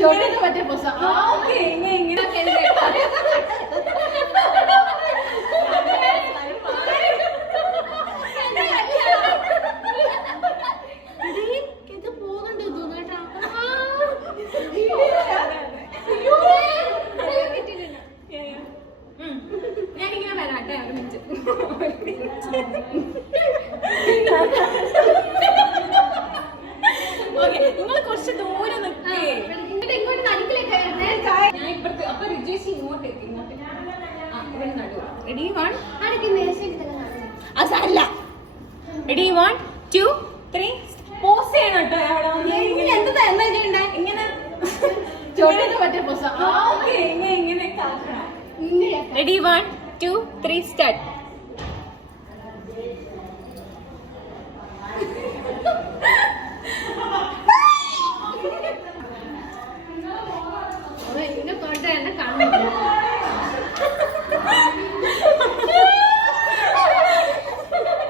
ചോട്ടന് പറ്റിയ പൊസ. ഇങ്ങനെ ഇത് പോകുന്നുണ്ട് തോന്നുന്നു ഞാനിങ്ങനെ വരാട്ടെ ഒരു മിനിറ്റ്. നിങ്ങൾ കുറച്ച് ദൂരെ നിൽക്കേ. ഞാൻ ഇപ്പുറത്ത് അപ്പൊ റിജേഷ് ഇങ്ങോട്ടേക്ക് ഇവിടെ നടുവ. റെഡി 1 അതല്ല. റെഡി 1 2 3 പോസ് ചെയ്യണം കേട്ടോ. എന്താ ചെയ്യണ്ടേ? ഇങ്ങനെ ചോട്ടന് പറ്റിയ പൊസ. ഇങ്ങനെ റെഡി 1 2 3 സ്റ്റാർട്ട്.